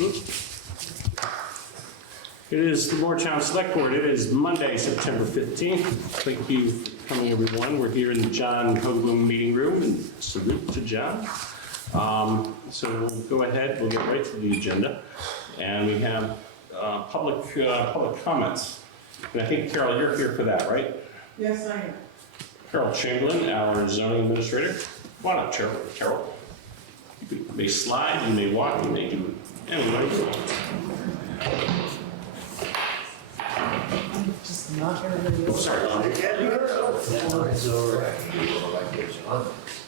It is the Moretown Selectboard. It is Monday, September 15th. Thank you for coming, everyone. We're here in the John Hoagland meeting room, and salute to John. So we'll go ahead, we'll get right to the agenda. And we have public comments. And I think, Carol, you're here for that, right? Yes, I am. Carol Chamberlain, our zoning administrator. Come on up, Carol. You may slide, you may walk, you may do anyway you want. Just not everybody else. Sorry, Lonnie.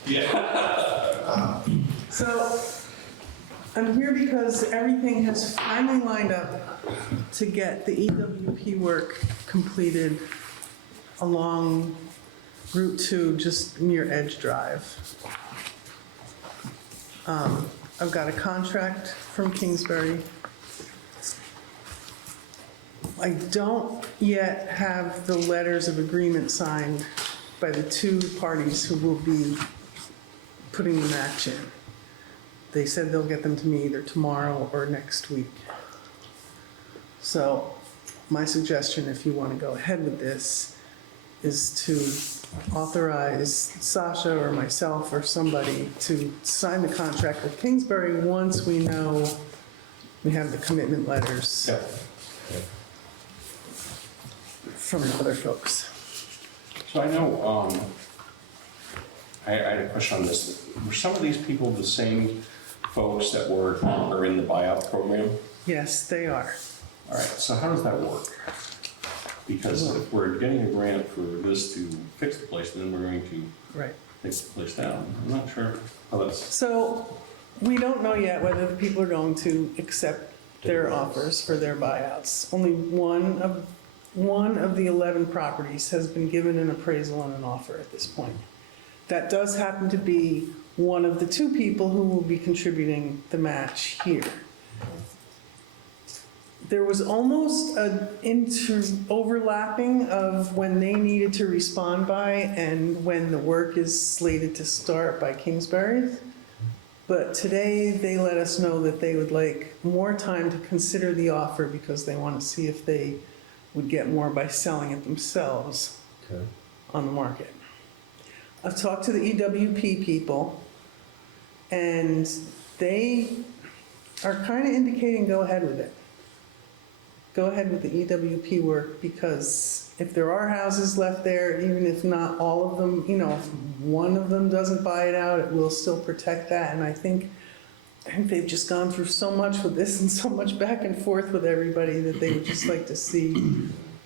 Yeah. So, I'm here because everything has finally lined up to get the EWP work completed along Route 2, just near Edge Drive. I've got a contract from Kingsbury. I don't yet have the letters of agreement signed by the two parties who will be putting the match in. They said they'll get them to me either tomorrow or next week. So my suggestion, if you want to go ahead with this, is to authorize Sasha or myself or somebody to sign the contract with Kingsbury once we know we have the commitment letters Yeah. from the other folks. So I know, I had a question on this. Were some of these people the same folks that are in the buyout program? Yes, they are. All right, so how does that work? Because if we're getting a grant for this to fix the place, then we're going to Right. take the place down. I'm not sure how that's, So we don't know yet whether the people are going to accept their offers for their buyouts. Only one of the 11 properties has been given an appraisal and an offer at this point. That does happen to be one of the two people who will be contributing the match here. There was almost an overlapping of when they needed to respond by and when the work is slated to start by Kingsbury. But today, they let us know that they would like more time to consider the offer because they want to see if they would get more by selling it themselves on the market. I've talked to the EWP people, and they are kind of indicating go ahead with it. Go ahead with the EWP work, because if there are houses left there, even if not all of them, if one of them doesn't buy it out, it will still protect that. And I think they've just gone through so much with this and so much back and forth with everybody that they would just like to see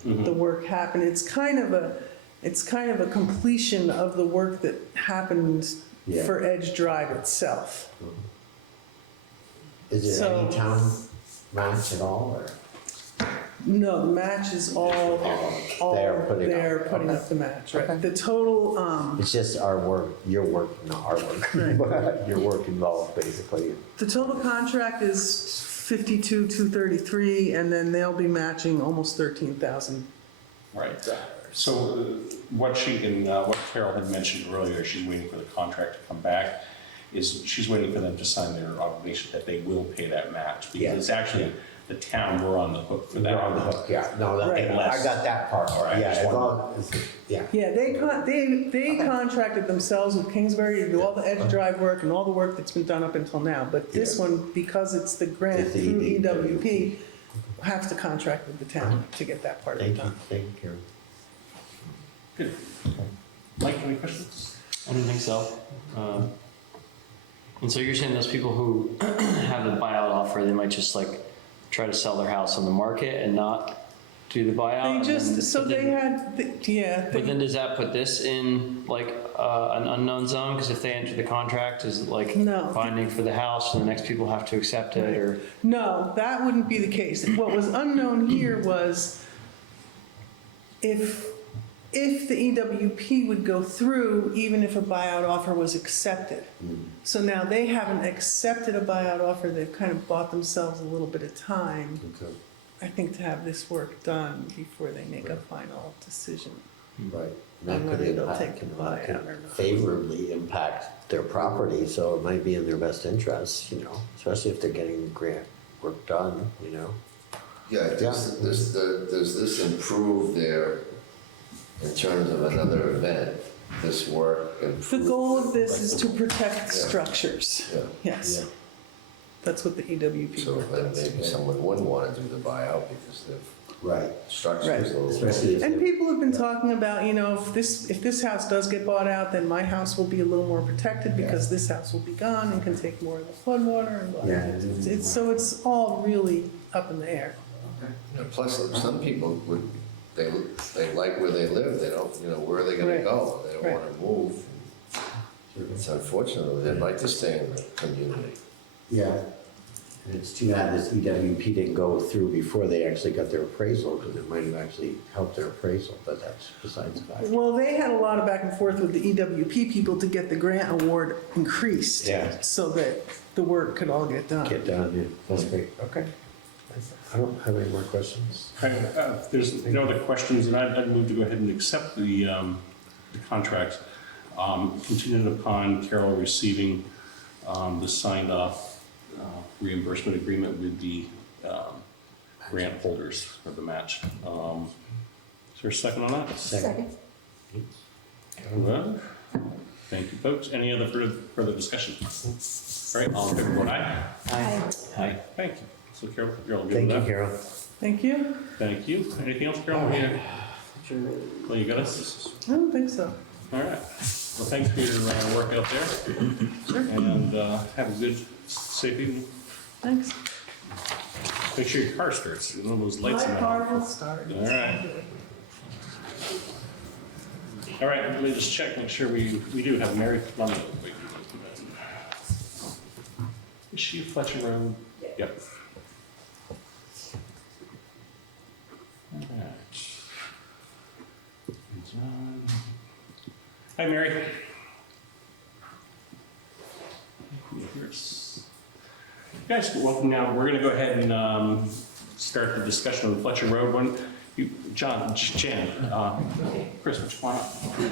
the work happen. It's kind of a completion of the work that happened for Edge Drive itself. Is there any town match at all, or? No, the match is all They're putting up. up the match, right? Okay. The total, It's just our work, your work, not our work, but your work involved, basically. the total contract is 52,233, and then they'll be matching almost 13,000. right. So what Carol had mentioned earlier, she's waiting for the contract to come back, is she's waiting for them to sign their obligation that they will pay that match. Because it's actually the town, we're on the hook for that. They're on the hook, yeah. No, Right. I got that part. All right, Yeah, just as one long as, yeah. Yeah, they contracted themselves with Kingsbury to do all the Edge Drive work and all the work that's been done up until now. But this one, because it's the grant It's the through EWP. EWP, have to contract with the town to get that part of it done. Thank you. Good. Mike, any questions? I don't think so. And so you're saying those people who have the buyout offer, they might just like try to sell their house on the market and not do the buyout? They and just, then- so but they then- had, yeah. But then does that put this in like an unknown zone? Because if they enter the contract, is it like No. binding for the house and the next people have to accept it, or? No, that wouldn't be the case. What was unknown here was if the EWP would go through, even if a buyout offer was accepted. So now they haven't accepted a buyout offer, they've kind of bought themselves a little bit of time, Okay. I think, to have this work done before they make a final decision. Right. And That could whether they'll impact, take the buyout or not. favorably impact their property, so it might be in their best interest, especially if they're getting the grant work done, you know? Yeah, does this improve their, in terms of another event, this work The improve? goal of this is to protect structures. Yeah. Yes. That's what the EWP So work then does. maybe someone wouldn't want to do the buyout because the Right. structure's a little. Especially if And people have been talking about, you know, if this house does get bought out, then my house will be a little more protected because this house will be gone and can take more of the floodwater and blah. Yeah. So it's all really up in the air. You know, plus, some people would, they like where they live, they don't, you know, where are they gonna Right. go? They don't Right. wanna move. It's unfortunate, they'd like to stay in the community. Yeah, and it's too bad this EWP didn't go through before they actually got their appraisal, because it might have actually helped their appraisal, but that's besides the fact. Well, they had a lot of back and forth with the EWP people to get the grant award increased. Yeah. So that the work could all get done. Get done, yeah, that's great, okay. I don't have any more questions. If there's no other questions, and I'd move to go ahead and accept the contracts, contingent upon Carol receiving the signed off reimbursement agreement with the grant holders of the match. Is there a second on that? Second. Well, thank you, folks. Any other further discussion? All right, all in favor, vote aye. Aye. Thank you. So Carol, you're all good Thank with you, that? Carol. Thank you. Thank you. Anything else, Carol? Well, you got us? I don't think so. All right. Well, thanks for your work out there. And have a good, safe evening. Thanks. Make sure your car starts. You know, those lights My are car on. will start. All right. All right, let me just check, make sure we do have Mary Plummer. Is she Fletcher Road? Yep. All right. Hi, Mary. Here's- Guys, welcome now. We're gonna go ahead and start the discussion on Fletcher Road one. John, Jan, Chris, would you want to?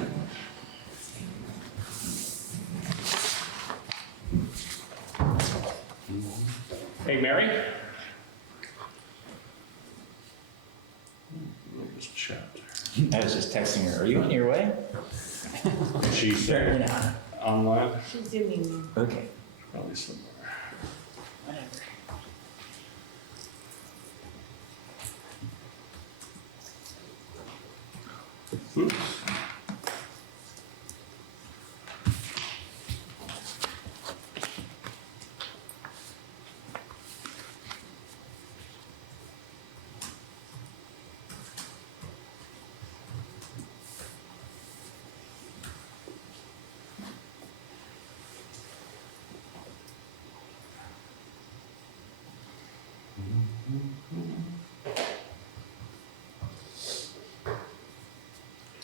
Hey, Mary? Let me just chat. I was just texting her. Are you on your way? She's Certainly not. online, She's doing Okay. probably somewhere. whatever.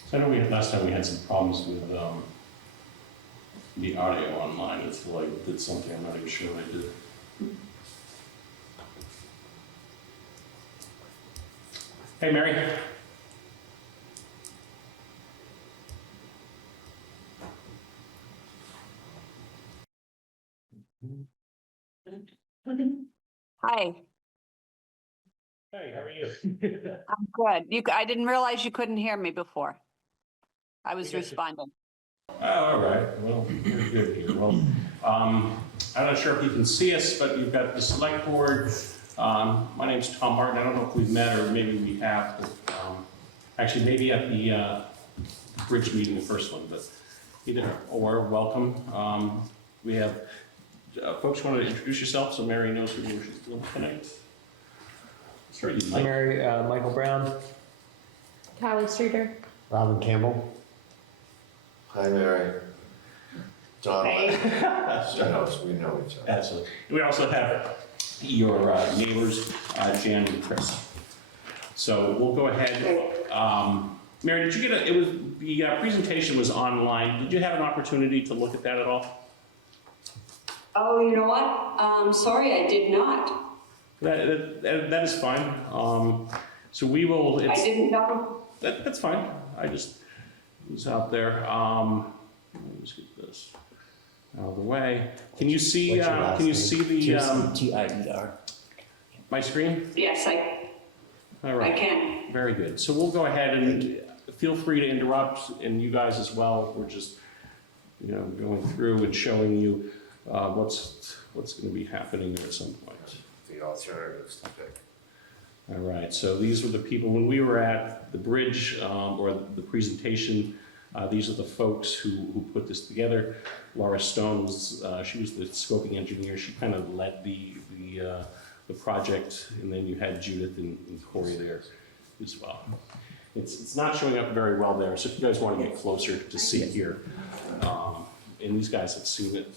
So I know last time we had some problems with the audio online. It's like, did something, I'm not even sure what I did. Hey, Mary? Hi, Hey, how are you? I'm good. I didn't realize you couldn't hear me before. I was We got you. responding. Oh, all right. Well, you're good here. Well, I'm not sure if you can see us, but you've got the select board. My name's Tom Martin. I don't know if we've met or maybe we have. But, actually, maybe at the bridge meeting, the first one, but either or, welcome. We have folks want to introduce yourself so Mary knows who you're doing tonight. Sorry, you might. Mary, Michael Brown. Callie Streeter. Robin Campbell? Hi, Mary. John. Hey. We know each other. Absolutely. We also have your neighbors, Jan and Chris. So we'll go ahead. Mary, did you get the presentation was online. Did you have an opportunity to look at that at all? Oh, you know what? Sorry, I did not. That is fine. So we will. I didn't know. That's fine. I just was out there. Let me just get this out of the way. Can you see? What's your last Can you name? see the? TIER. My screen? Yes, All I right. can. Very good. So we'll go ahead and feel free to interrupt, and you guys as well. We're just, going through and showing you what's going to be happening there at some point. The alternatives to pick. All right, so these were the people, when we were at the bridge or the presentation, these are the folks who put this together. Laura Stones, she was the scoping engineer. She kind of led the project, and then you had Judith and Corey there as well. It's not showing up very well there, so if you guys want to get closer to see it here, and these guys have seen it.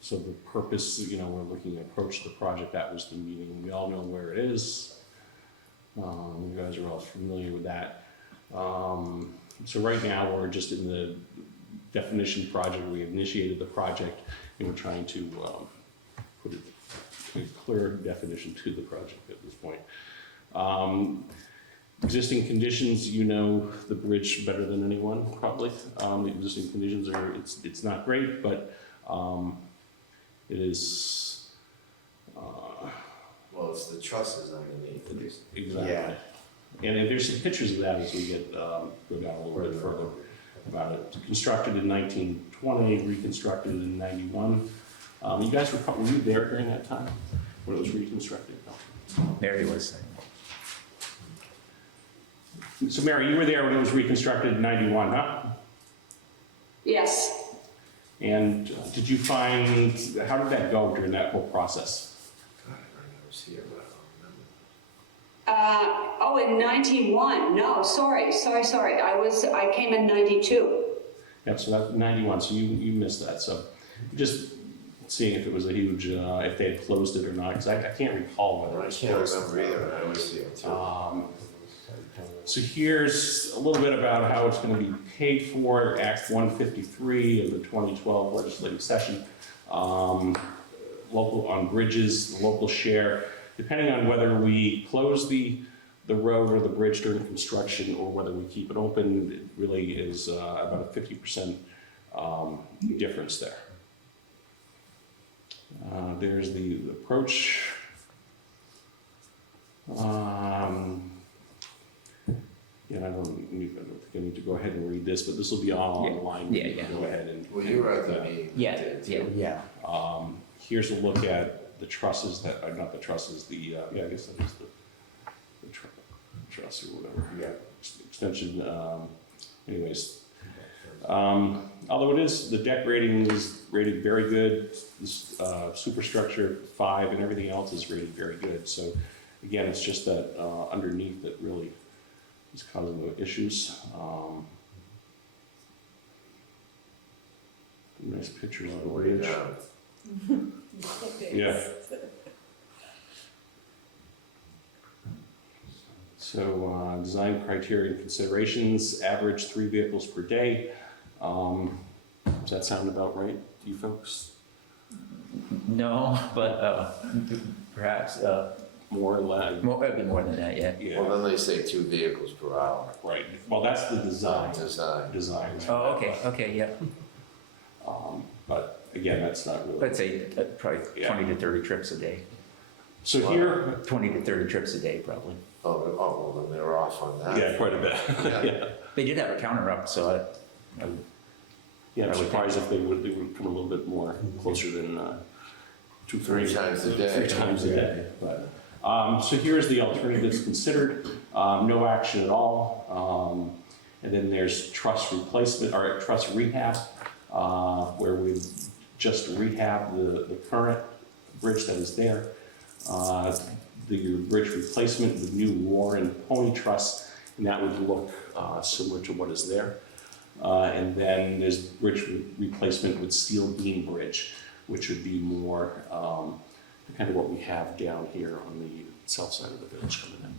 So the purpose, we're looking to approach the project. That was the meeting. We all know where it is. You guys are all familiar with that. So right now we're just in the definition project. We initiated the project and we're trying to put a clear definition to the project at this point. Existing conditions, the bridge better than anyone, probably. The existing conditions it's not great, but it is. Well, it's the trusses underneath. Exactly. Yeah. And there's some pictures of that as we go down a little bit further about it. Constructed in 1920, reconstructed in 91. You guys were you there during that time when it was reconstructed? No. Mary was. So Mary, you were there when it was reconstructed in 91, huh? Yes. And did you find, how did that go during that whole process? God, I was here, but I don't remember. In 91. No, sorry. I came in 92. Yep, so that's 91, so you missed that. So just seeing if it was a huge, if they had closed it or not, because I can't recall whether it I was can't closed. remember either. I was here too. So here's a little bit about how it's going to be paid for, Act 153 of the 2012 legislative session. Local on bridges, the local share, depending on whether we close the road or the bridge during construction or whether we keep it open, it really is about a 50% difference there. There's the approach. I don't think I need to go ahead and read this, but this will be all online. Yeah, You can Go ahead and. Well, you were at the meeting. Yeah, too. yeah. Yeah. Here's a look at the trusses that, not the trusses, I guess that is the truss or whatever. Yeah. Extension, anyways. Although the deck rating is rated very good, this superstructure 5 and everything else is rated very good. So again, it's just that underneath that really is causing the issues. Nice pictures of the bridge. Yeah. So design criteria and considerations, average 3 vehicles per day. Does that sound about right to you folks? No, but perhaps More or less? it'd be more than that, yeah. Yeah, Well, then they say 2 vehicles per hour. right. Well, that's the design. Design. Oh, okay, yeah. But again, that's not really. Let's say probably 20 to 30 trips a day. So here, 20 to 30 trips a day, probably. Well, then they're off on that. yeah, quite a bit. Yeah. They did have a counter up, so I Yeah, I'm surprised if they would come a little bit more closer than 2, 3 times a day. 3 times a day. But, so here's the alternatives considered. No action at all. And then there's truss replacement or truss rehab, where we just rehab the current bridge that is there. The bridge replacement with new Warren pony truss, and that would look similar to what is there. And then there's bridge replacement with steel beam bridge, which would be more kind of what we have down here on the south side of the village coming in.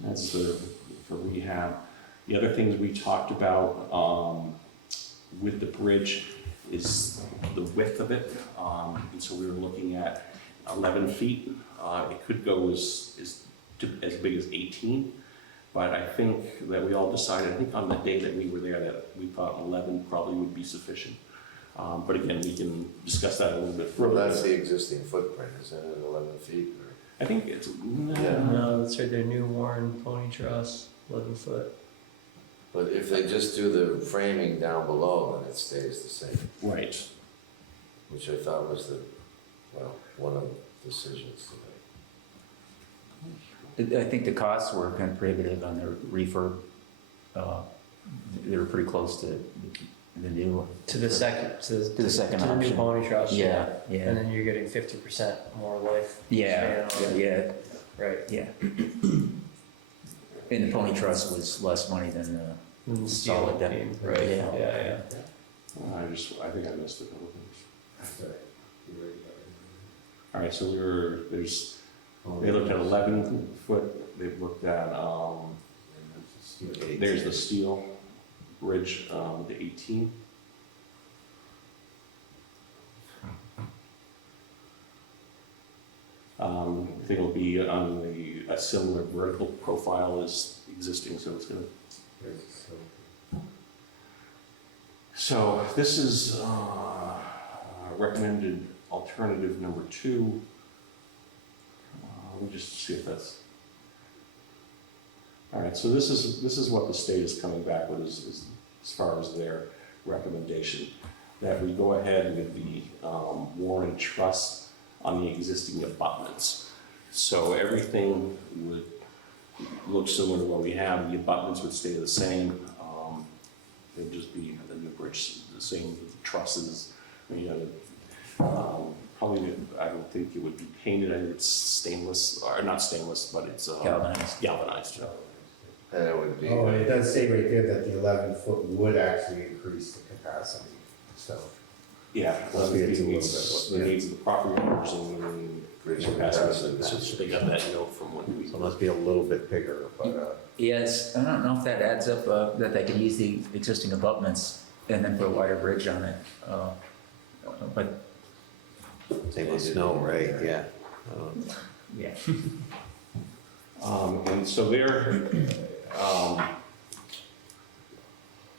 That's for rehab. The other things we talked about with the bridge is the width of it. And so we were looking at 11 feet. It could go as big as 18. But I think that we all decided, I think on the day that we were there, that we thought 11 probably would be sufficient. But again, we can discuss that a little bit Well, further. that's the existing footprint, isn't it, 11 feet? Or- I think it's, Yeah. No, that's right there, new Warren Pony Truss, 11 foot. But if they just do the framing down below, then it stays the same, right. which I thought was one of the decisions today. I think the costs were kind of prohibitive on the refurb. They were pretty close to the new. To the second, to the second to the new option. Pony Truss. Yeah, And yeah, then you're getting 50% more life. yeah, span on it. yeah, Right. yeah. And the pony truss was less money than the And the solid steel depth. beam, right, Yeah. yeah. I think I missed a couple things. All right, so they looked at 11 foot, they've looked at, there's the steel bridge, the 18. I think it'll be on a similar vertical profile as existing, so it's gonna. So this is recommended alternative number 2. Let me just see if that's. All right, so this is what the state is coming back with as far as their recommendation, that we go ahead with the Warren and Truss on the existing abutments. So everything would look similar to what we have. The abutments would stay the same. It'd just be the new bridge, the same with the trusses. Probably, I don't think it would be painted. I think it's stainless, or not stainless, but it's Galvanized. Galvanized. And it would be. Oh, it does say right there that the 11 foot would actually increase the capacity, so. Yeah, Must be a the little needs, bit, the yeah. needs of the property owners and Bridge capacity. capacity. So they got that note from when we. So it must be a little bit bigger, but, Yes, I don't know if that adds up, that they could use the existing abutments and then put a wider bridge on it. But, same with snow, right, yeah. yeah. And so there,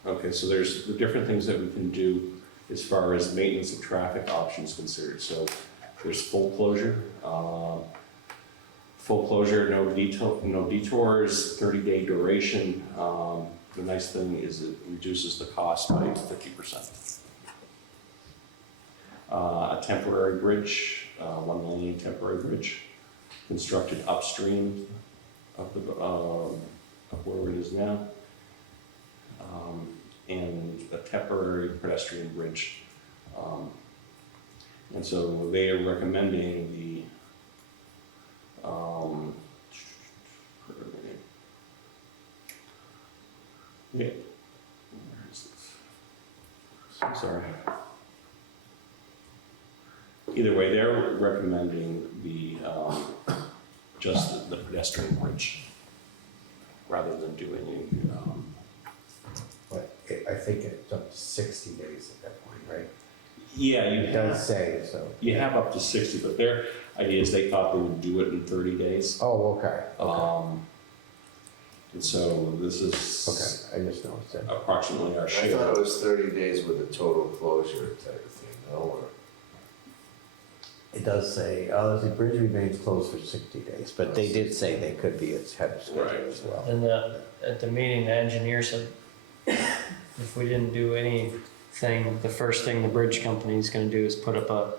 okay, so there's the different things that we can do as far as maintenance of traffic options considered. So there's full closure, no detours, 30-day duration. The nice thing is it reduces the cost by 50%. A temporary bridge, 1 lane temporary bridge, constructed upstream of where it is now, and a temporary pedestrian bridge. And so they are recommending the yeah. Where is this? Sorry. Either way, they're recommending the just the pedestrian bridge rather than doing But I think it's up to 60 days at that point, right? yeah, you It does say, so. You have up to 60, but their idea is they thought they would do it in 30 days. Oh, okay, okay, And so this is okay, I just noticed that. approximately our I share. thought it was 30 days with a total closure type of thing, no? Or- It does say, the bridge remains closed for 60 days, but they did say they could be ahead of schedule Right. as well. And at the meeting, the engineer said, if we didn't do anything, the first thing the bridge company is gonna do is put up a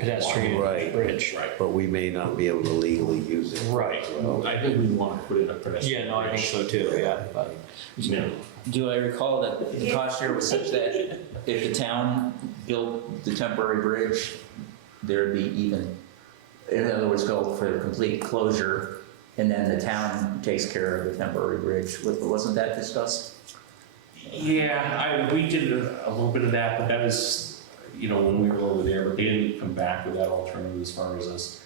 pedestrian Right. bridge. Right. But we may not be able to legally use it. Right. I think we want to put in a pedestrian. Yeah, no, I think so too, yeah, but. Yeah. Do I recall that the cost share was such that if the town built the temporary bridge, there'd be even, in other words, go for the complete closure, and then the town takes care of the temporary bridge? Wasn't that discussed? Yeah, we did a little bit of that, but that was, when we were over there, but they didn't come back with that alternative as far as us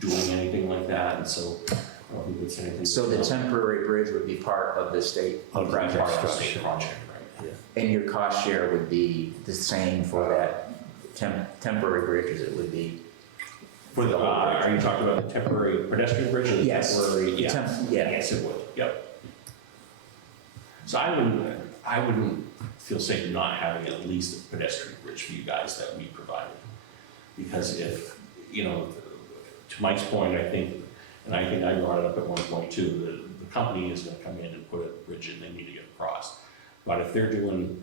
doing anything like that, and so I don't think it's anything. So the temporary bridge would be part of the state Of project? part of the state project, right? And your cost share would be the same for that temporary bridge as it would be For the, are you talking about the temporary pedestrian bridge or the Yes. temporary? The temp- yeah. Yes, it would, yep. So I wouldn't feel safe not having at least a pedestrian bridge for you guys that we provided. Because if, you know, to Mike's point, I think, and I think I brought it up at one point too, the company is gonna come in and put a bridge in, they need to get across. But if they're doing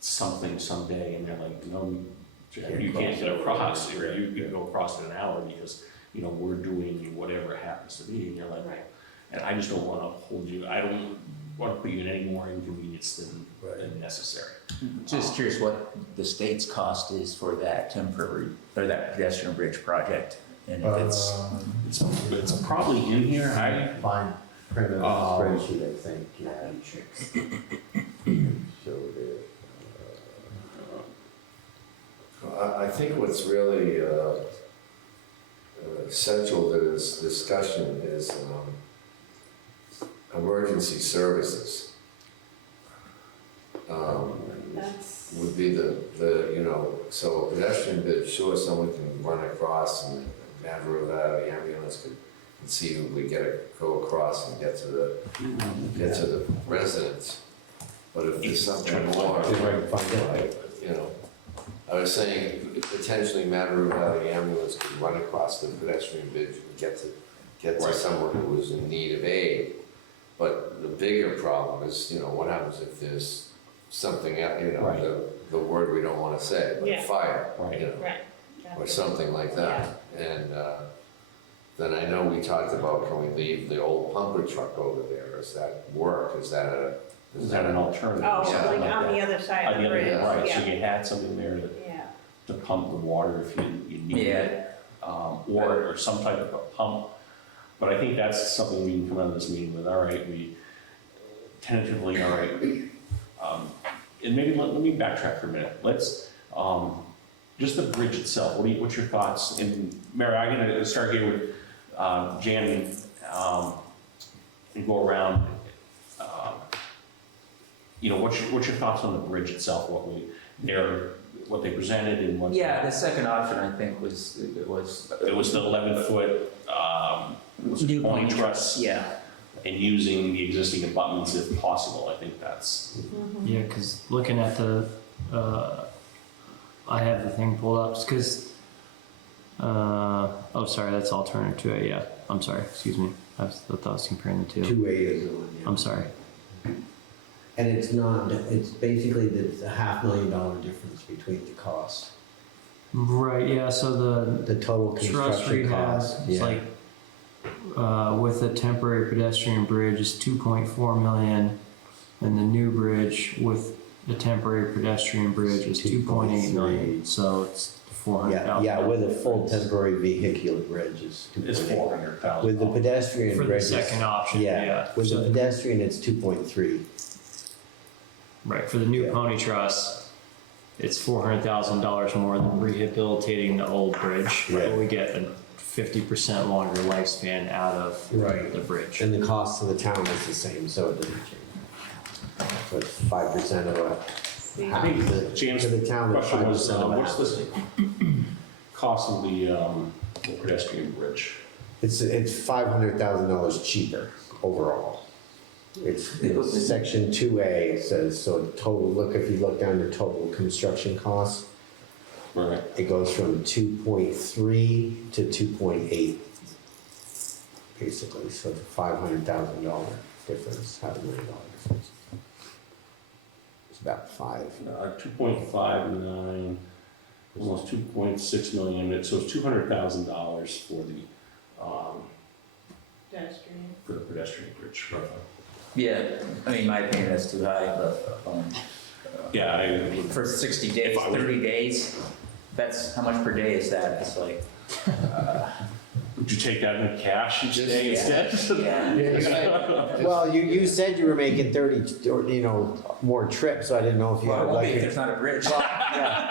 something someday and they're like, no, you can't get across, or you can go across in an hour because, you know, we're doing whatever it happens to be, and you're like, and I just don't wanna hold you, I don't wanna put you in any more inconvenience than necessary. Just curious what the state's cost is for that temporary, or that pedestrian bridge project, and if It's probably in here, Fine, print a spreadsheet, I think, yeah. Showed it. I think what's really essential to this discussion is emergency services. Would be the, you know, so a pedestrian bridge, sure, someone can run across and a matter of the ambulance could conceivably go across and get to the residents. But if there's something more, you know, I was saying potentially Matter Valley ambulance could run across the pedestrian bridge and get to someone who was in need of aid. But the bigger problem is, you know, what happens if there's something, you know, the word we don't want to say, but fire, you know, or something like that. And then I know we talked about, can we leave the old pumper truck over there? Does that work? Is that an alternative? Oh, Yeah, like like on the other side of the bridge, Right, so yeah. you had something there to pump the water if you needed it, or some type of a pump. But I think that's something we can come out of this meeting with, all right, we tentatively, all right, and maybe let me backtrack for a minute. Let's, just the bridge itself, what's your thoughts? And Mary, I'm gonna start here with Jan, and go around. You know, what's your thoughts on the bridge itself? What they presented and what? Yeah, the second option I think was It was the 11-foot new pony truss. Yeah. And using the existing abutments if possible. I think that's. Yeah, because looking at the, I have the thing pulled up, because, oh, sorry, that's alternative to it, yeah. I'm sorry, excuse me. I thought I was comparing the two. 2A is the one, yeah. I'm sorry. And it's not, it's basically the $500,000 difference between the costs. Right, yeah, so The total the truss construction rehab cost. is like, with a temporary pedestrian bridge is 2.4 million, and the new bridge with the temporary pedestrian bridge is 2.8 million. So it's 400,000. Yeah, with a full temporary vehicular bridge is It's 2.8. $400,000. With the pedestrian For bridge. the second option, yeah. With So the pedestrian, it's 2.3. right, for the new Yeah. pony truss, it's $400,000 more than rehabilitating the old bridge. Right. But we get a 50% longer lifespan out of Right. the bridge. And the cost to the town is the same, so it doesn't change. So it's 5% of a, I half think the, James' to the town, it's question was, 5% of a what's half. the cost of the pedestrian bridge? It's $500,000 cheaper overall. It's section 2A, it says, so total, if you look down to total construction costs, Right. it goes from 2.3 to 2.8, basically, so it's a $500,000 difference, $500,000 difference. It's about 5. 2.59, almost 2.6 million, so it's $200,000 for the pedestrian bridge. Right. Yeah, I mean, my opinion, that's too high, but, Yeah, for 60 days, 30 days, that's, how much per day is that? It's like, would you take that in cash each day yeah. instead? Yeah. Well, you said you were making 30, or, more trips, so I didn't know if you Well, had it won't like. be if there's not a bridge. Yeah.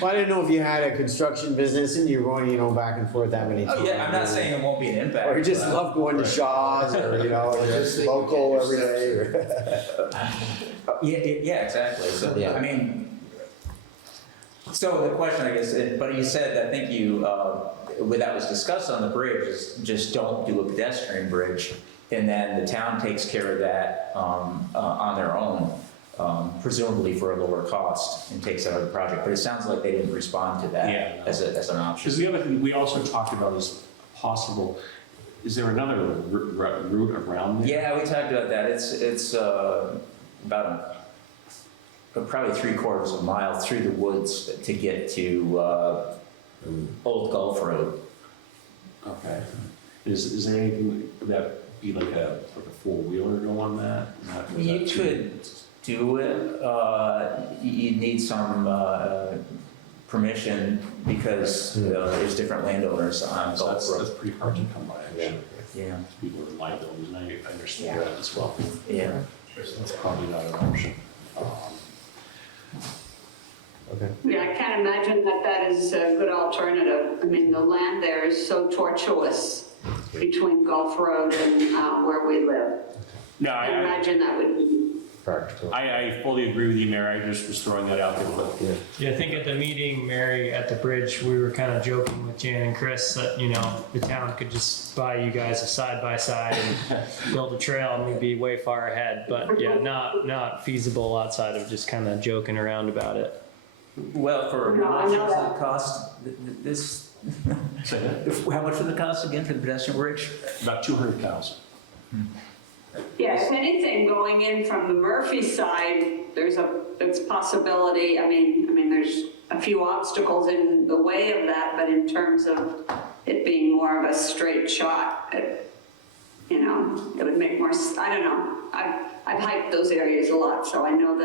Well, I didn't know if you had a construction business and you're going, back and forth that many times. Oh, yeah, I'm not saying it won't be an impact. Or you just but- love going to Shaw's, or, just think local you every get day. your or- Yeah, exactly. So, Yeah. I mean, so the question, I guess, but you said, I think you, what that was discussed on the bridge is just don't do a pedestrian bridge, and then the town takes care of that on their own, presumably for a lower cost, and takes out of the project. But it sounds like they didn't respond to that Yeah, no. as an option. Because the other thing we also talked about is possible, is there another route around there? Yeah, we talked about that. It's about probably 3/4 of a mile through the woods to get to Old Gulf Road. Okay. Is there anything that be like a four-wheeler go on that? Is You that could do it. You'd need some permission because there's different landowners on So Gulf that's Road. pretty hard to come by, actually. Yeah, People with liabilities, and I understand that as well. yeah. That's probably not an option. Okay. Yeah, I can't imagine that that is a good alternative. I mean, the land there is so tortuous between Gulf Road and where we live. No, I imagine that would be, Practical. I fully agree with you, Mary. I just was throwing that out there, but Yeah. Yeah, I think at the meeting, Mary, at the bridge, we were kind of joking with Jan and Chris that, you know, the town could just buy you guys a side-by-side and build a trail and we'd be way far ahead. But yeah, not feasible outside of just kind of joking around about it. Well, for No, how I much know was that. the cost? This, say that. how much was the cost again for the pedestrian bridge? About 200,000. yeah, if anything, going in from the Murphy side, there's possibility, I mean, there's a few obstacles in the way of that, but in terms of it being more of a straight shot, it would make more, I don't know. I've hiked those areas a lot, so I know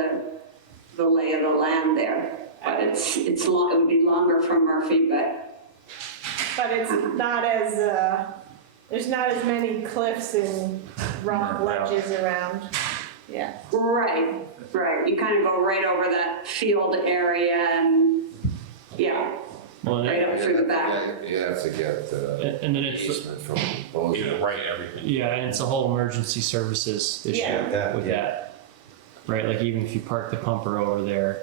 the lay of the land there. But it's long, it would be longer from Murphy, but But it's not as, there's not as many cliffs and rock ledges around. Yeah. right. You kind of go right over that field area and, yeah, Well, right up through the back. You have to get and then it's, easement from both. Right, everything. yeah, and it's a whole emergency services issue Yeah. with that. Right, like even if you park the pumper over there,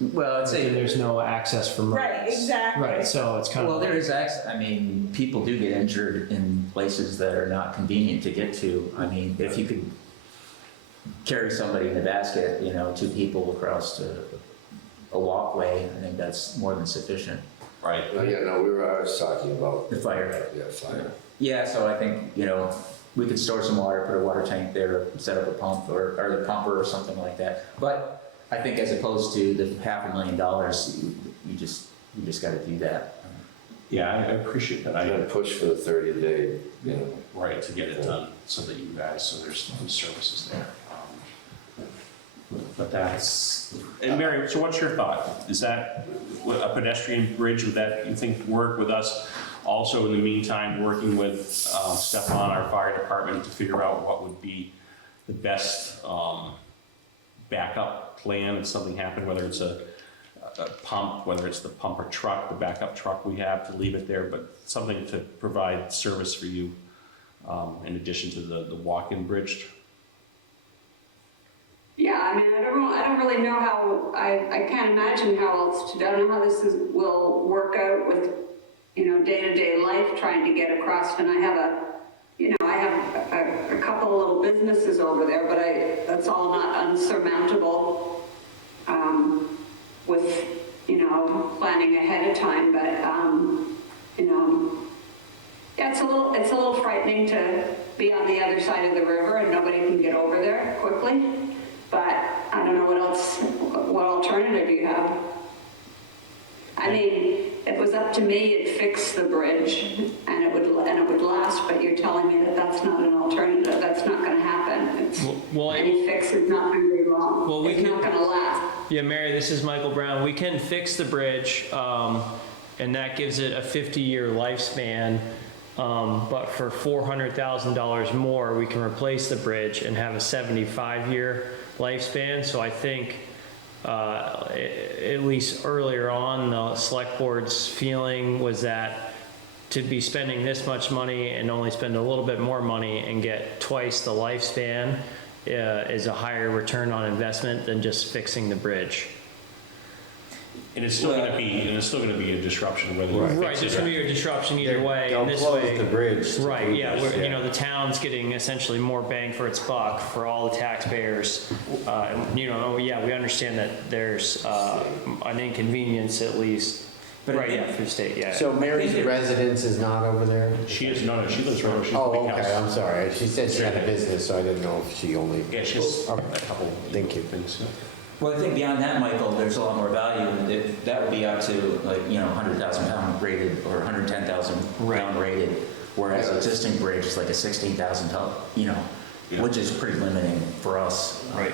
Well, I'd say there's no access for motors. Right, exactly. Right, so it's kind of. Well, there is access, I mean, people do get injured in places that are not convenient to get to. I mean, if you could carry somebody in a basket, 2 people across a walkway, I think that's more than sufficient. Right. Oh, yeah, no, I was talking about. The fire. Yeah, fire. Yeah, so I think, we could store some water, put a water tank there, set up a pump or the pumper or something like that. But I think as opposed to the $500,000, you just got to do that. Yeah, I appreciate that. I'm gonna push for the 30-day, Right, to get it done so that you guys, so there's some services there. But that's, and Mary, so what's your thought? Is that a pedestrian bridge, would that, you think, work with us? Also, in the meantime, working with Stefan, our fire department, to figure out what would be the best backup plan if something happened, whether it's a pump, whether it's the pumper truck, the backup truck we have to leave it there, but something to provide service for you in addition to the walk-in bridge. Yeah, I mean, I don't really know how, I can't imagine how else to, I don't know how this will work out with, day-to-day life trying to get across. And I have a couple of little businesses over there, but that's all not unsurmountable with, planning ahead of time. But, yeah, it's a little frightening to be on the other side of the river and nobody can get over there quickly. But I don't know what alternative you have. I mean, if it was up to me, it'd fix the bridge and it would last, but you're telling me that that's not an alternative, that's not gonna happen. Any fix is not gonna be wrong. Well, It's not gonna last. Yeah, Mary, this is Michael Brown. We can fix the bridge, and that gives it a 50-year lifespan. But for $400,000 more, we can replace the bridge and have a 75-year lifespan. So I think, at least earlier on, the select board's feeling was that to be spending this much money and only spend a little bit more money and get twice the lifespan is a higher return on investment than just fixing the bridge. And it's still gonna be a disruption whether you Right, fix there's it gonna or. be a disruption either way, They'll and this close way. the bridge. to Right, do yeah, this, you know, the town's getting essentially more bang for its buck for all the taxpayers. And, you know, yeah, we understand that there's an inconvenience at least, But right, it- yeah, through state, yeah. So Mary's I think it- residence is not over there? She is, no, she lives right over, she's a Oh, big okay, house. I'm sorry. She said she had a business, so I didn't know if she only. Yeah, she has a Okay. couple. Thank you. Things. Well, I think beyond that, Michael, there's a lot more value. That would be up to like, 100,000 pound rated or 110,000 pound rated, whereas existing bridge is like a 16,000 ton, Yeah. which is pretty limiting for us. Right.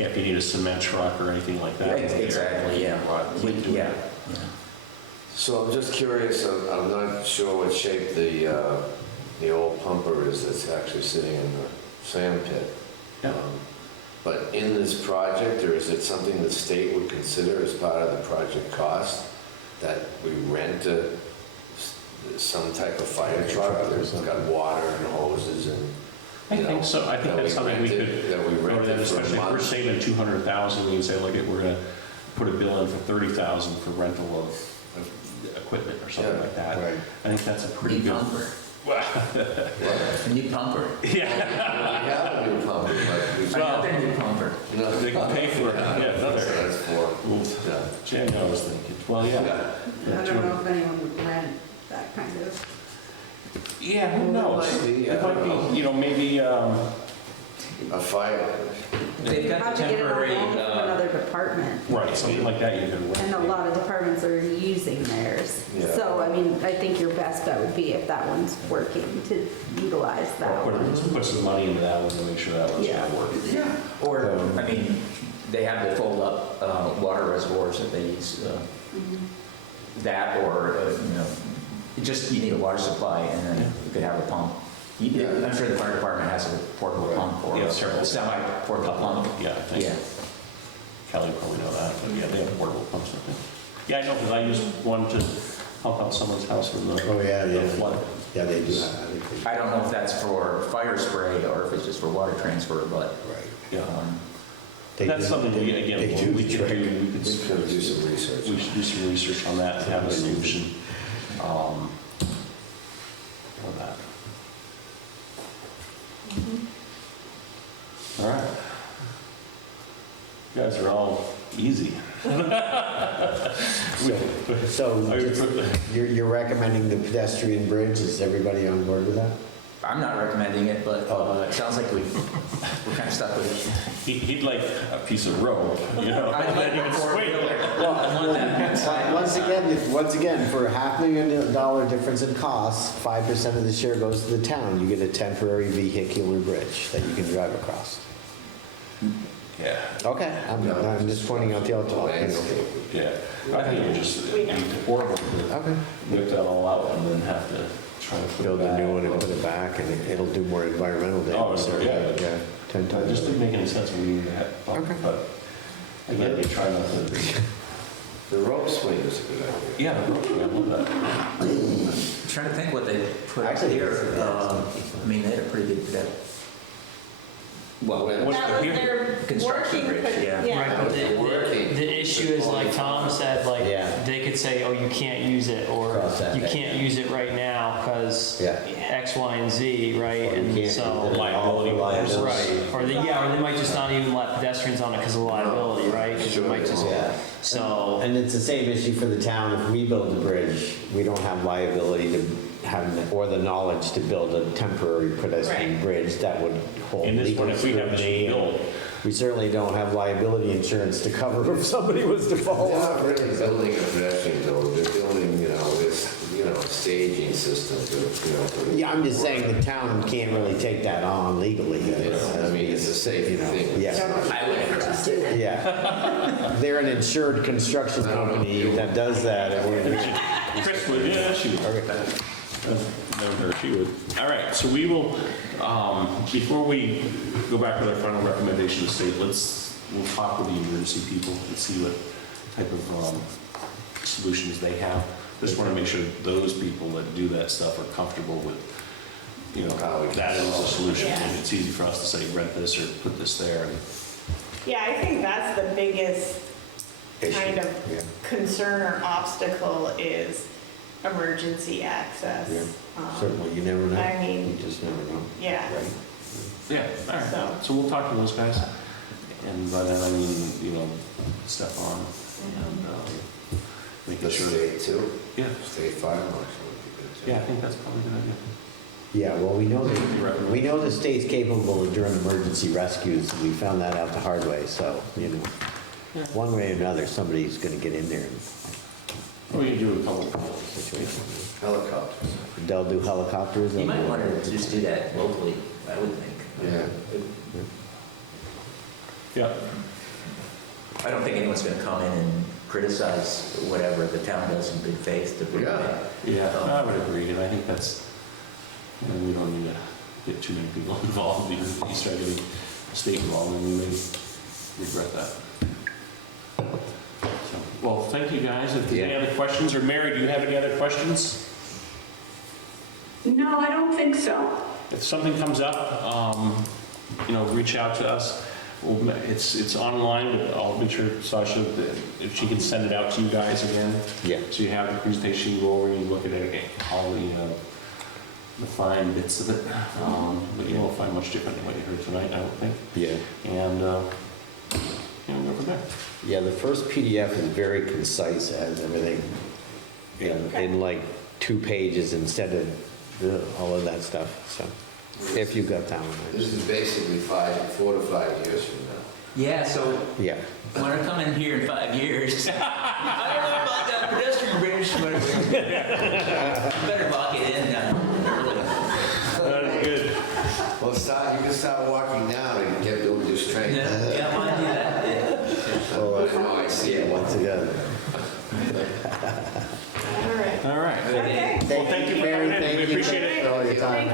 Yeah, if you need a cement truck or anything like that. Exactly, yeah. Yeah. So I'm just curious, I'm not sure what shape the old pumper is that's actually sitting in the sand pit. Yeah. But in this project, or is it something the state would consider as part of the project cost, that we rent some type of fire truck that's got water and hoses and, I think so, I think that that's we something we could. rented- that we go to rented that, for a especially if we're month? saving 200,000, we can say, look, we're gonna put a bill in for 30,000 for rental of equipment or something Yeah, like that. right. I think that's a pretty New good. pumper. What? A new pumper. We have a new pumper, but we. Another new pumper. No. They can pay for it, yeah, another. That's for, Oof. yeah. Jan knows, thinking, well, yeah. Yeah. I don't know if anyone would rent that kind of. Yeah, who knows? Might be, It might be, maybe, A fire, They've got Have the to get it on temporary, loan from another department. right, something like that you could rent. And a lot of departments are using theirs. Yeah. So, I mean, I think your best bet would be if that one's working to utilize that Put one. put some money into that one to make sure that one's Yeah. gonna work. or, I mean, they have the fold-up water reservoirs that they use. That or, just you need a water supply and then you could have a pump. I'm sure the fire department has a portable pump or Yeah, a several. semi-portable pump. Yeah, I think. Yeah. Kelly would probably know that, but yeah, they have portable pumps, I think. Yeah, I know, because I used one to pump out someone's house from the Oh, yeah, the yeah. flood. Yeah, they do have that. I don't know if that's for fire spray or if it's just for water transfer, but Right. Yeah. They That's do- something we, they again, do we the could trick. do, we should do some research. we should do some research on that and have a solution for that. All right. You guys are all easy. So Are you- just- you're recommending the pedestrian bridge? Is everybody on board with that? I'm not recommending it, but it sounds like we're kind of stuck with it. He'd like a piece of rope, I'd like that you a can swing. I want that. Once again, for $500,000 difference in costs, 5% of the share goes to the town. You get a temporary vehicular bridge that you can drive across. Yeah, Okay, I'm just pointing out the alternative. Landscape. yeah. I think it would just be horrible to Okay. whip that all out and then have to try to put it Build a back. new one and put it back, and it'll do more environmental damage. Oh, yeah. Yeah, 10 It times. just didn't make any sense when we needed that. Okay. But again, you try not to. The rope swing is a good idea. Yeah, I love that. I'm trying to think what they put up Actually, here. yeah. I mean, they had a pretty good pedestrian. Well, What's That was here? their Construction working, bridge, yeah. yeah. Right, but the issue is, like Tom said, like, Yeah. they could say, oh, you can't use it, or Cross that you day. can't use it right now, because Yeah. X, Y, and Z, right? Or you And can't so, use it at all for liability. right, or they might just not even let pedestrians on it because of liability, right? 'Cause it might just, Yeah. so, And it's the same issue for the town. If we build a bridge, we don't have liability to have, or the knowledge to build a temporary pedestrian Right. bridge that would hold In this legal one, if we have this scrutiny. built, We certainly don't have liability insurance to cover if somebody was to fall They're off. not really building a pedestrian road, they're building, this, staging system to. Yeah, I'm just saying the town can't really take that on legally. I mean, it's a safe thing. Yeah, I would trust it. yeah. They're an insured construction company that does that. and we're- Chris would, yeah, she would. No, she would. All right, so we will, before we go back with our final recommendation to state, we'll talk with the emergency people and see what type of solutions they have. Just want to make sure those people that do that stuff are comfortable with, How we can that is a solve it. solution. Yeah. And it's easy for us to say, rent this or put this there. And Yeah, I think that's the biggest kind Yeah. of concern or obstacle is emergency access. Yeah. Um, Certainly, you never know. I mean, You just never know. Yeah. Right? Yeah, all right. So- So we'll talk to those guys. And by then, I mean, you know, Stefan and making The sure. state too, Yeah, state fire marshal would be good too. yeah, I think that's probably a good idea. Yeah, well, we know the state's capable of doing emergency rescues. We found that out the hard way, so, you know, Yeah. one way or another, somebody's gonna get in there and Or you do a couple. situation. Helicopters. They'll do helicopters. You might want to just do that locally, I would think. Yeah. Yeah, I don't think anyone's gonna come in and criticize whatever the town does in good faith to bring it Yeah. back. yeah, I would agree, and I think that's, you know, we don't need to get too many people involved, even if you start getting the state involved, and we may regret that. So, well, thank you guys. If there's any Yeah. other questions, or Mary, do you have any other questions? No, I don't think so. If something comes up, you know, reach out to us. It's online, but I'll make sure Sasha, if she can send it out to you guys again. Yeah. So you have the presentation, you go over and you look at it again, all the fine bits of it. But you won't find much different than what you heard tonight, I don't think. Yeah. And, you know, go from there. Yeah, the first PDF is very concise. It has everything in like 2 pages instead of all of that stuff, so, if you've got time. This is basically 4 to 5 years from now. Yeah, so Yeah. when I come in here in 5 years, I don't know about that pedestrian bridge, but better lock it in now. That's good. Well, you can start walking down and get over this train. Yeah, I want to do that, yeah. Well, No, I see it. once again. All right. All right. Okay. Well, thank you for coming in. We appreciate it. For all your time.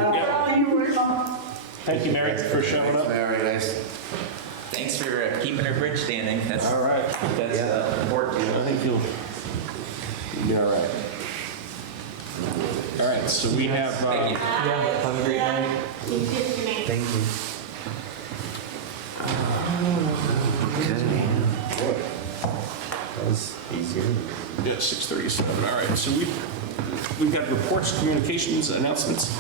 Thank you, Mary, for showing up. Very nice. Thanks for keeping our bridge standing, that's, All right. that's important. I think you'll be all right. All right, so we have, Thank you. Yeah, have a great night. Thank you. That was easier. yeah, 6:37, all right, so we've got reports, communications, announcements,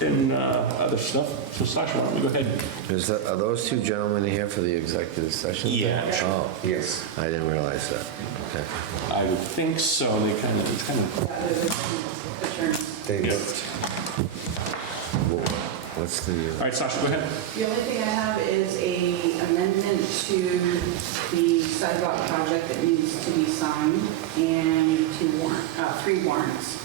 and other stuff. So Sasha, why don't we go ahead? Are those two gentlemen here for the executive session? Yeah, I'm sure. Oh, Yes. I didn't realize that. Okay. I would think so, they kind of, They Yeah. looked. What's the, all right, Sasha, go ahead. The only thing I have is a amendment to the sidewalk project that needs to be signed and 3 warrants.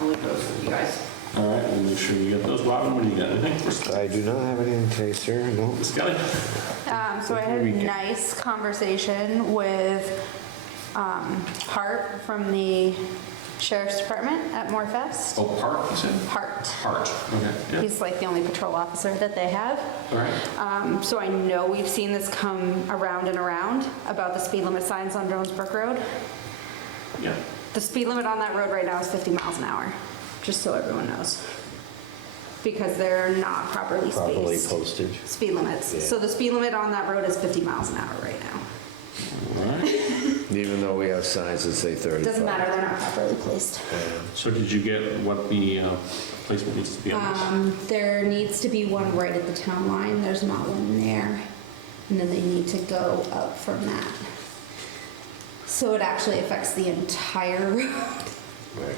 I'll leave those with you guys. All right, we'll make sure you get those. Robin, what do you got? Anything for I do not have anything today, sir, no. Miss Kelly? So I had a nice conversation with Hart from the Sheriff's Department at Morefest. Oh, Park, you said? Hart. Hart, okay, yeah, He's like the only patrol officer that they have. all right. So I know we've seen this come around and around about the speed limit signs on Jonesbrook Road. Yeah, The speed limit on that road right now is 50 miles an hour, just so everyone knows. Because they're not properly Properly spaced. posted. Speed limits. Yeah. So the speed limit on that road is 50 miles an hour right now. all right. even though we have signs that say 35? Doesn't matter, they're not properly placed. So did you get what the placement needs to be on this? There needs to be one right at the town line, there's not one there. And then they need to go up from that. So it actually affects the entire road. Right.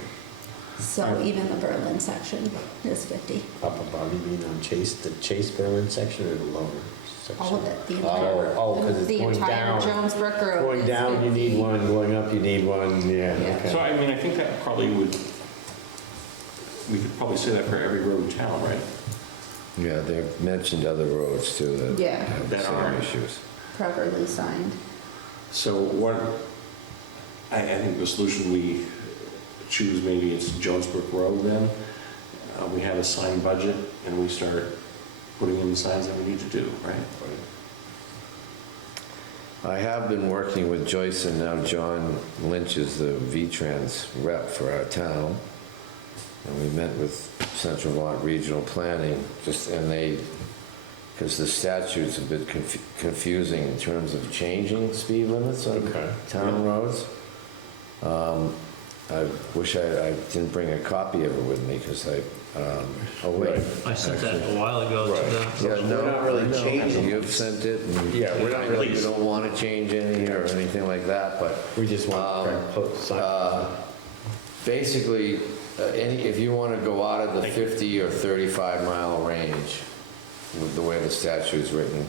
So even the Berlin section is 50. Up above, you mean on Chase, the Chase Berlin section or the lower section? All of it, the entire road. Oh, because it's The going entire down. Jonesbrook Road. Going is down, you 50. need one, going up, you need one, yeah, Yeah. okay. So I mean, I think that probably would, we could probably say that for every road in town, right? Yeah, they've mentioned other roads too that Yeah. have the That same are. issues. Properly signed. So what, I think the solution we choose, maybe it's Jonesbrook Road then. We have a signed budget and we start putting in the signs that we need to do, right? I have been working with Joyce and now John Lynch is the V-Trans rep for our town. And we met with Central Vermont Regional Planning, and they because the statute's a bit confusing in terms of changing speed limits on town roads. I wish I didn't bring a copy of it with me, because oh wait. I sent that a while ago to the. Yeah, no, We're not really I know. changing. You've sent it. And Yeah, we're not I know really- You don't want to change any or anything like that, but We just want to post sign. basically, if you want to go out of the 50 or 35 mile range, with the way the statute's written,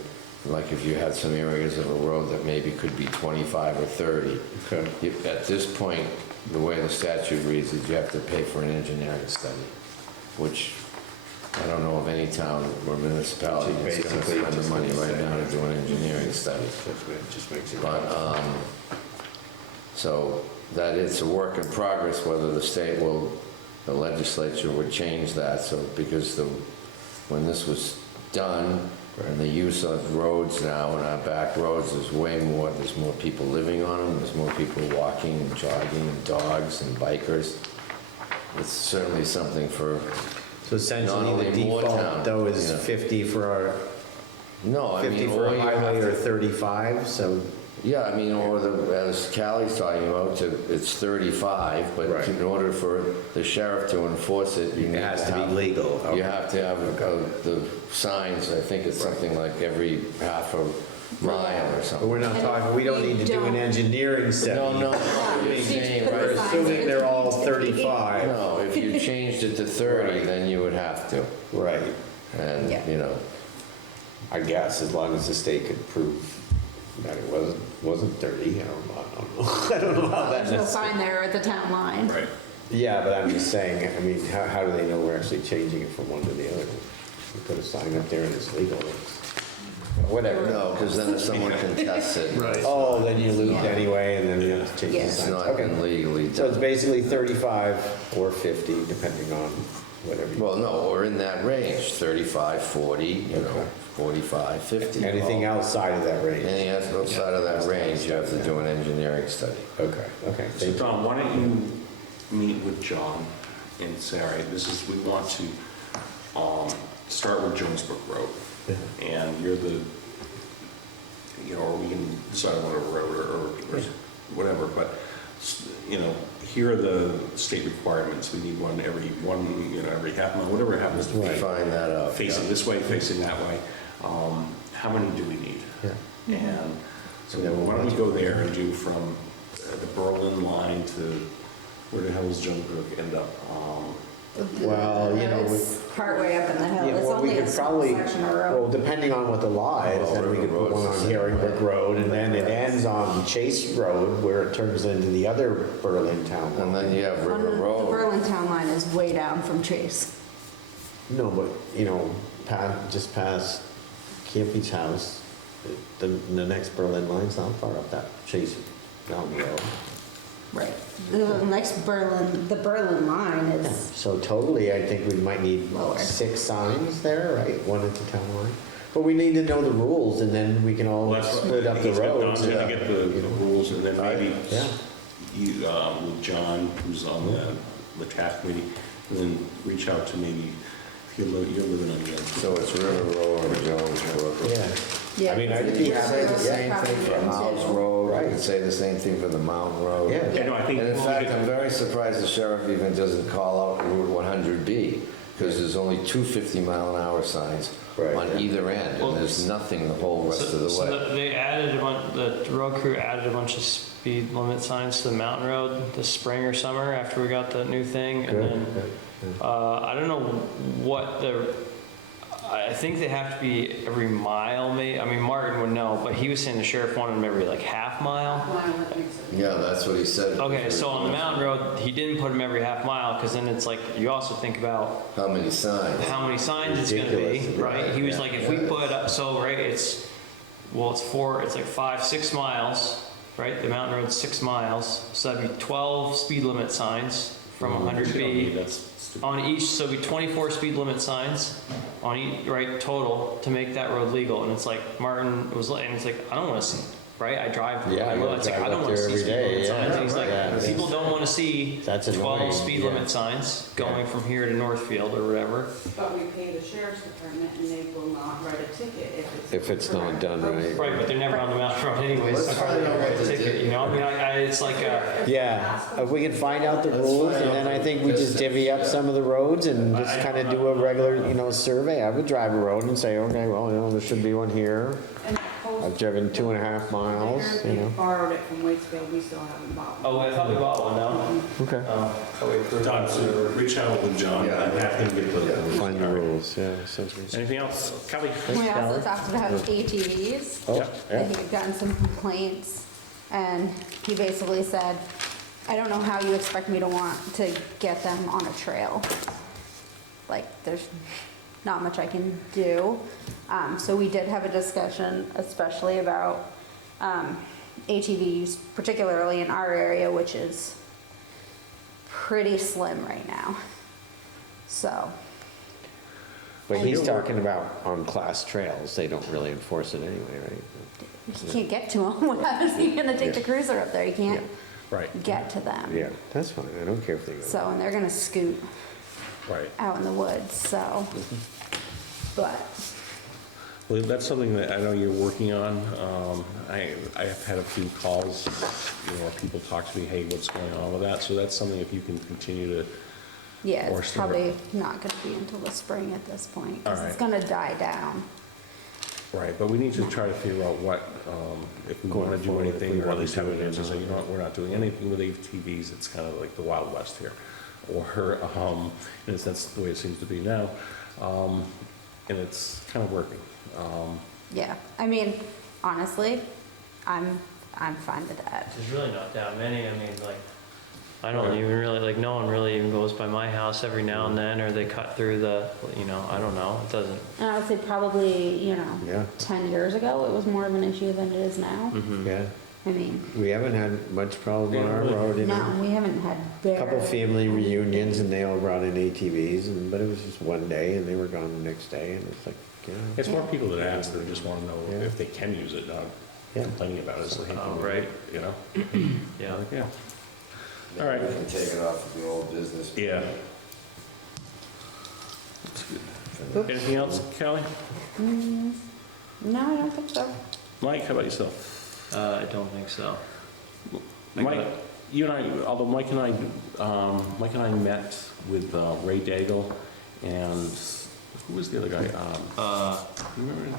like if you had some areas of a road that maybe could be 25 or 30, Okay. at this point, the way the statute reads is you have to pay for an engineering study, which I don't know of any town or municipality that's going to Basically, spend the just money what you right said. now to do an engineering study. Just makes it. But, so that it's a work in progress, whether the state will, the legislature would change that, so, because when this was done, and the use of roads now and our back roads is way more, there's more people living on them, there's more people walking and jogging, and dogs and bikers. It's certainly something for, So essentially, Not the only default Moretown, though is yeah. 50 for our, no, I 50 mean, for or a you have highway to- or 35, so. Yeah, I mean, or as Callie's talking about, it's 35, but Right. in order for the sheriff to enforce it, you need It has to be have- legal. You have to have the signs, I think it's something like every half a mile or But something. we're not talking, we don't need to do an engineering study. No, no, Yeah, you're you saying, put the right, signs Assuming in they're all between. 35. no, if you changed it to 30, Right. then you would have to. Right, And, Yeah. you know, I guess, as long as the state could prove that it wasn't 30, I don't know. I don't know how that There's no necessarily. sign there at the town line. Right. Yeah, but I'm just saying, I mean, how do they know we're actually changing it from one to the other? We put a sign up there and it's legal. Whatever. no, because then if someone contests it, Right. Oh, then you lose Yeah. anyway, and then you have to change the Yeah. it's signs. not Okay. been legally So it's done. basically 35 or 50, depending on whatever. Well, no, or in that range, 35, 40, you know, Okay. 45, 50. Anything all- outside of that range? Anything else outside of that range, you have to do an engineering study. Okay, okay. So Thank you. Don, why don't you meet with John and say, all right, we want to start with Jonesbrook Road. Yeah. And you're the, or we can decide on whatever road or whatever, but, here are the state requirements. We need one, every half mile, whatever it happens to be. Find that out. Facing this way, facing that way. How many do we need? Yeah. And so why don't we go there and do from the Berlin line to, where the hell does Jonesbrook end up? Well, It's partway up in the hill. Yeah, It's well, we only a could small probably, section of well, road. depending on what the law is, Well, then we River could put Road's one the on same Herringbrook way. Road, and then it ends on Chase Road, where it turns into the other Berlin town. And then you have River The Road. Berlin town line is way down from Chase. No, but, just past Campy's house, the next Berlin line's not far up that Chase Mountain Road. Right. The next the Berlin line is, So totally, I think we might need Lower. 6 signs there, right? One at the town line. But we need to know the rules, and then we can all Well, that's what- split up the he's got- roads. Don's gonna get the rules, and then maybe Yeah. you, with John, who's on the TAF committee, and then reach out to maybe, if you're living on the edge. So it's River Road or Jonesbrook. Yeah. yeah. I mean, I'd it's be You River could say Road, the same probably thing for down House too. Road, you Right. could say the same thing for the Mountain Road. Yeah. Yeah, no, I think. And in well, fact, we I'm very surprised the sheriff even doesn't call out Route 100B, because there's only 2 50-mile-an-hour signs Right, on yeah. either end, Well, and there's nothing the whole rest of the way. They added the road crew added a bunch of speed limit signs to the mountain road this spring or summer after we got the new thing. And then, I don't know what I think they have to be every mile, I mean, Martin would know, but he was saying the sheriff wanted them every like half mile. Yeah, that's what he said. Okay, so on the mountain road, he didn't put them every half mile, because then it's like, you also think about How many signs? how many signs it's gonna be, Ridiculous, right? He was yeah. like, if we put up, so, right, it's like 5, 6 miles, right? The mountain road's 6 miles, so that'd be 12 speed limit signs from 100B That's stupid. on each, so it'd be 24 speed limit signs on each, right, total, to make that road legal. And it's like, Martin was like, and it's like, I don't wanna right? I drive, Yeah, I you it's like, drive I don't up wanna there see every speed day, limit signs. yeah. He's like, Yeah, people don't wanna see That's annoying, 12 speed yeah. limit signs going from here to Northfield or whatever. But we pay the sheriff's department and they will not write a ticket If it's not done right. Right, but they're never on the mountain road anyways, so Let's how are they find out gonna write what a they ticket, did. you know? I mean, it's like, Yeah, if we can find out the rules, and then I think we just divvy up some of the roads and just kind of do a regular, survey. I would drive a road and say, okay, well, there should be one here. And that post. I've driven 2.5 miles, They borrowed it from Waitsfield, we still haven't bought one. oh, I thought we bought one now. Okay. Oh, we approved John, it. so reach out with John, Yeah. and have him get the. Find the rules, yeah. sounds good. Anything else? Kelly? We also talked about ATVs. Oh, That yeah. he had gotten some complaints, and he basically said, I don't know how you expect me to want to get them on a trail. Like, there's not much I can do. So we did have a discussion, especially about ATVs, particularly in our area, which is pretty slim right now. So, But he's talking about on class trails, they don't really enforce it anyway, right? you can't get to them. What happens if you're gonna take the cruiser up there? You can't Right, get to them. Yeah, that's fine, I don't care if they go. So, and they're gonna scoot right. out in the woods, so. But, Well, that's something that I know you're working on. I have had a few calls, where people talk to me, hey, what's going on with that? So that's something if you can continue to, yeah, Or it's summer. probably not gonna be until the spring at this point, cause it's All gonna die down. right, but we need to try to figure out what, if we Going want to do forward, if anything, we or at wanna least have do an it or answer, say, not. you know what, we're not doing anything with ATVs, it's kind of like the Wild West here. Or, in a sense, the way it seems to be now, and it's kind of working. Yeah, I mean, honestly, I'm fine with that. There's really not that many, I mean, like, I don't even really, like, no one really even goes by my house every now and then, or they cut through the, I don't know, it doesn't. And I would say probably, Yeah, 10 years ago, it was more of an issue than it is now. yeah, I mean, we haven't had much problem on our road, no, we haven't had very. Couple family reunions and they all brought in ATVs, but it was just one day and they were gone the next day and it's like, It's more people that ask, that just want to know Yeah. if they can use it, not Yeah. complaining about it, so hey, Oh, can we- right. Yeah, Yeah. yeah. Maybe All right. we can take it off of the old business. Yeah. Anything else, Kelly? No, I don't think so. Mike, how about yourself? I don't think so. I Mike, got- you and I, although Mike and I met with Ray Daigle and who was the other guy? You remember?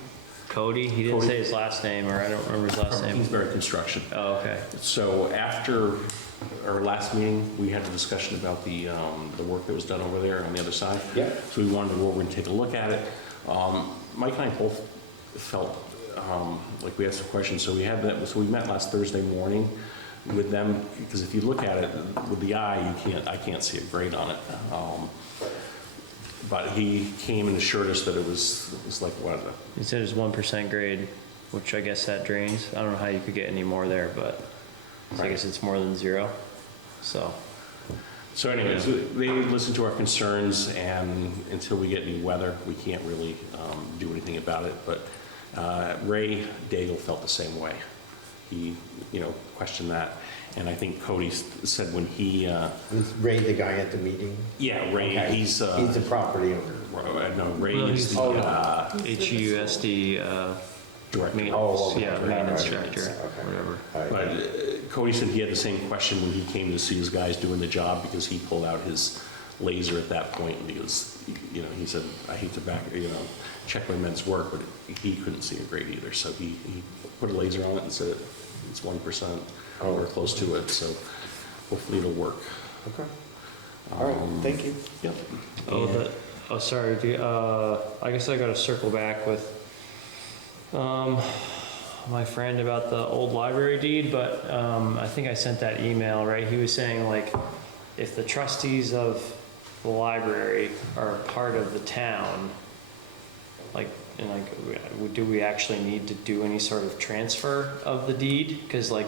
Cody, he didn't Cody. say his last name, or I don't remember his last name. Kingsbury Construction. Oh, okay. So after our last meeting, we had a discussion about the work that was done over there on the other side. Yeah. So we wanted to go over and take a look at it. Mike and I both felt like we had some questions, so we met last Thursday morning with them, because if you look at it with the eye, I can't see a grade on it. But he came and assured us that it was like, what, He said it's 1% grade, which I guess that drains. I don't know how you could get any more there, but so I guess it's more than 0. So, So anyways, they listened to our concerns, and until we get any weather, we can't really do anything about it. But Ray Daigle felt the same way. He, questioned that. And I think Cody said when he, Is Ray the guy at the meeting? yeah, Ray, Okay. he's, He's the property owner. no, Ray Well, is he's- the HUSD director. maintenance, Oh, okay. yeah, Right, maintenance right, director, okay. whatever. All right. But Cody said he had the same question when he came to see his guys doing the job, because he pulled out his laser at that point, because, he said, I hate to check my men's work, but he couldn't see a grade either. So he put a laser on it and said it's 1% or close to it. So hopefully it'll work. Okay. All right, thank you. Yep. Sorry, I guess I gotta circle back with my friend about the old library deed, but I think I sent that email, right? He was saying, like, if the trustees of the library are a part of the town, do we actually need to do any sort of transfer of the deed? Because, I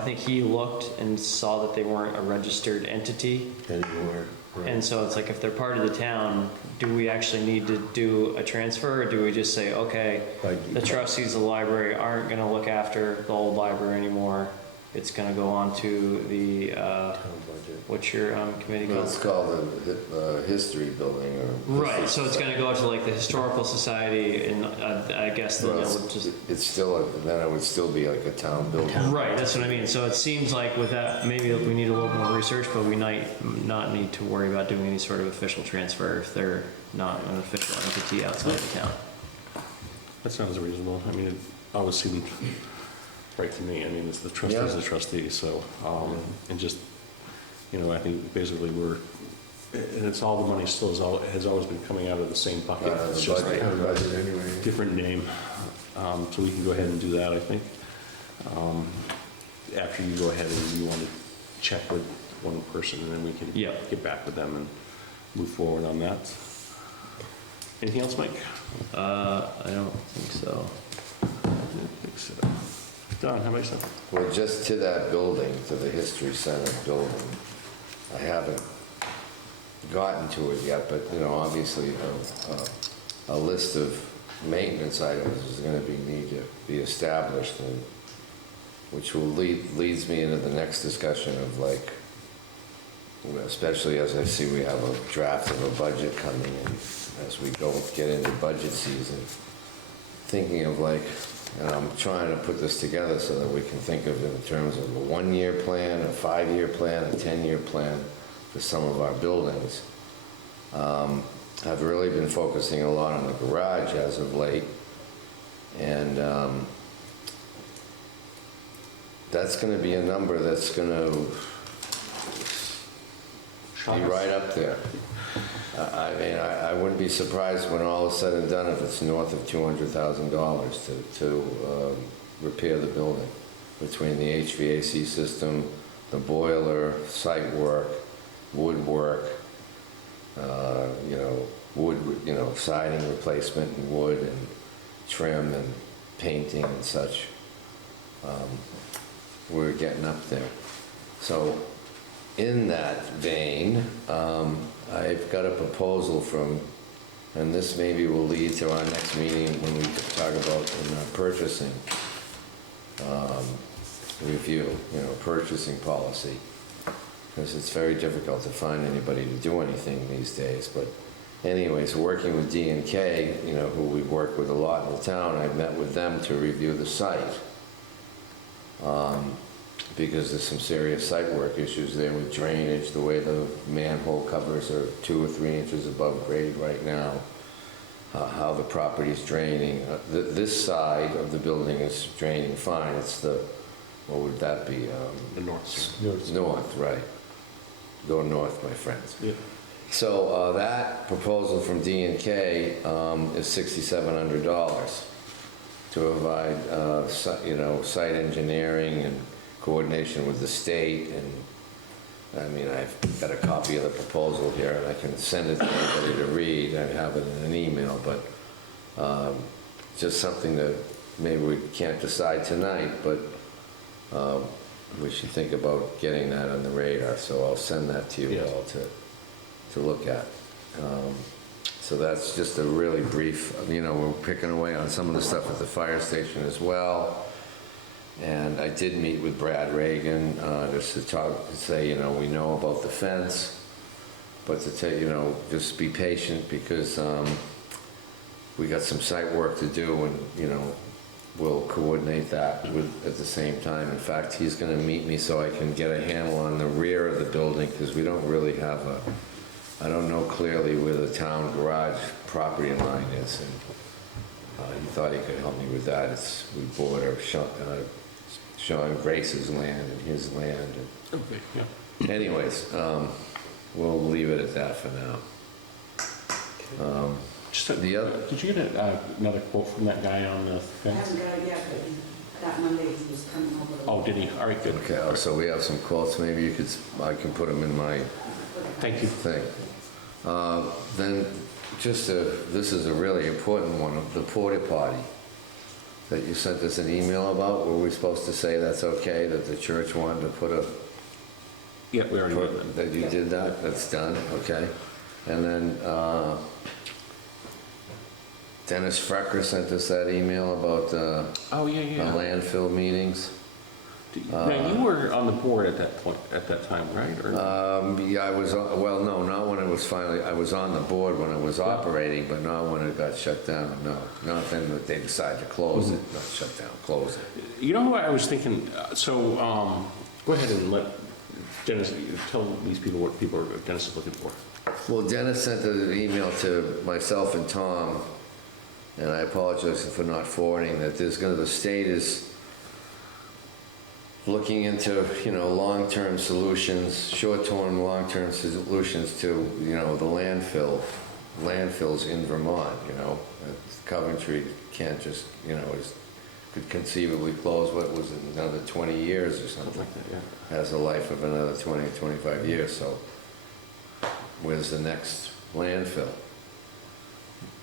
think he looked and saw that they weren't a registered entity. Anymore. And so it's like, if they're part of the town, do we actually need to do a transfer, or do we just say, okay, the trustees of the library aren't gonna look after the old library anymore? It's gonna go on to the, what's your committee Well, called? it's called the history building or. Right, so it's gonna go to like the historical society, and I guess then it would just. It's still, then it would still be like a town building. Right, that's what I mean. So it seems like with that, maybe we need a little more research, but we might not need to worry about doing any sort of official transfer if they're not an official entity outside the town. That sounds reasonable. I mean, it always seemed right to me. I mean, it's the trustees Yeah. are trustees, so, and just, you know, I think basically we're, and it's all the money still has always been coming out of the same bucket. It's just Budget anyway. different name. So we can go ahead and do that, I think. After you go ahead and you want to check with one person, and then we can Yeah. get back with them and move forward on that. Anything else, Mike? I don't think so. I don't think so. Don, how about yourself? Well, just to that building, to the History Center building, I haven't gotten to it yet, but, you know, obviously a list of maintenance items is gonna need to be established, and which will leads me into the next discussion of like, especially as I see we have a draft of a budget coming in, as we get into budget season, thinking of like, and I'm trying to put this together so that we can think of it in terms of a 1-year plan, a 5-year plan, a 10-year plan for some of our buildings. I've really been focusing a lot on the garage as of late, and that's going to be a number that's going to be right up there. I mean, I wouldn't be surprised when all is said and done if it's north of $200,000 to repair the building, between the HVAC system, the boiler, site work, woodwork, siding replacement and wood and trim and painting and such. We're getting up there. So in that vein, I've got a proposal from, and this maybe will lead to our next meeting when we talk about in our purchasing review, purchasing policy, because it's very difficult to find anybody to do anything these days. But anyways, working with D&K, who we work with a lot in the town, I met with them to review the site. Because there's some serious site work issues there with drainage, the way the manhole covers are 2 or 3 inches above grade right now, how the property's draining. This side of the building is draining fine. It's the, what would that be? The north. North, right. Go north, my friends. Yeah. So that proposal from D&K is $6,700 to provide, site engineering and coordination with the state. And I mean, I've got a copy of the proposal here, and I can send it to anybody to read. I have it in an email, but just something that maybe we can't decide tonight, but we should think about getting that on the radar. So I'll send that to you all to look at. So that's just a really brief, we're picking away on some of the stuff at the fire station as well. And I did meet with Brad Reagan, just to talk, to say, we know about the fence, but to tell, just be patient, because we got some site work to do, and, we'll coordinate that at the same time. In fact, he's gonna meet me so I can get a handle on the rear of the building, because we don't really have I don't know clearly where the town garage property line is, and he thought he could help me with that. We border Sean Grace's land and his land. Okay, yeah. Anyways, we'll leave it at that for now. The other, Did you get another quote from that guy on the I fence? haven't got it yet, but that Monday he was coming over. Oh, did he? All right, good. okay, so we have some quotes. Maybe I can put them in my Thank you. thing. Then this is a really important one, the porta potty that you sent us an email about. Were we supposed to say that's okay, that the church wanted to put a Yeah, we already did that. That you did that, that's done, okay. And then Dennis Frecker sent us that email about Oh, yeah, the yeah. landfill meetings. Now, you were on the board at that point, at that time, right? Or Yeah, I was, well, no, not when it was finally, I was on the board when it was operating, but not when it got shut down, no. Not then that they decided to close it, not shut down, close it. You know what I was thinking? Go ahead and let Dennis, tell these people what Dennis is looking for. Well, Dennis sent an email to myself and Tom, and I apologize for not forwarding that. The state is looking into, long-term solutions, short-term, long-term solutions to, the landfills in Vermont, Coventry can't just, could conceivably close, what was it, another 20 years or something? Like that, yeah. Has a life of another 20, 25 years, so where's the next landfill?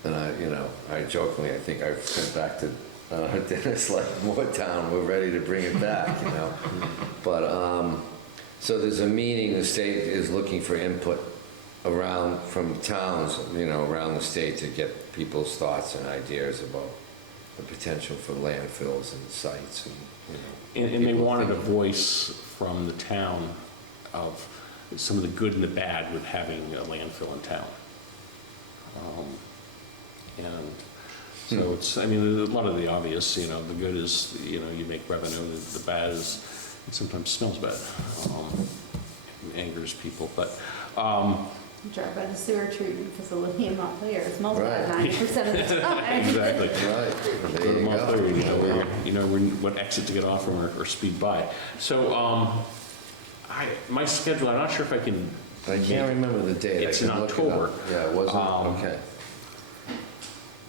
And I jokingly, I think I've sent back to Dennis, like, Moretown, we're ready to bring it back, But, so there's a meeting, the state is looking for input from towns, around the state to get people's thoughts and ideas about the potential for landfills and sites and, And they wanted a voice from the town of some of the good and the bad with having a landfill in town. And so it's, I mean, a lot of the obvious, the good is, you make revenue, the bad is, it sometimes smells bad, angers people, but, Drive by the sewer treatment facility in Montpelier, it smells Right. bad 90% of the time. exactly. right, Go there to you Montpelier, go. what exit to get off from or speed by. So, my schedule, I'm not sure if I can. I can't remember the date. It's I in can look it up. October. Yeah, it wasn't, okay.